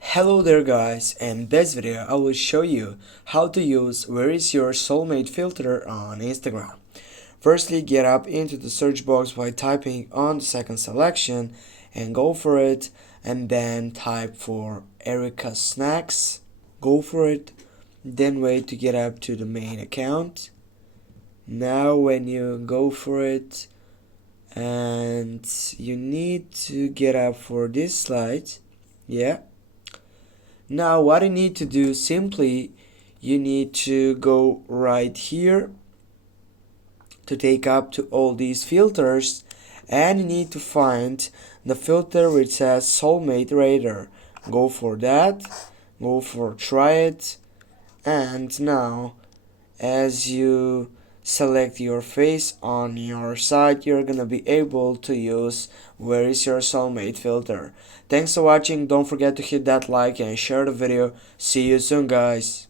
Hello there guys, in this video I will show you how to use where is your soulmate filter on Instagram. Firstly, get up into the search box by typing on the second selection and go for it, and then type for Erica Snacks. Go for it, then wait to get up to the main account. Now when you go for it, and you need to get up for this slide, yeah. Now what you need to do, simply you need to go right here to take up to all these filters, and you need to find the filter which says Soulmate Radar. Go for that, go for try it, and now as you select your face on your side, you're gonna be able to use where is your soulmate filter. Thanks for watching. Don't forget to hit that like and share the video. See you soon guys.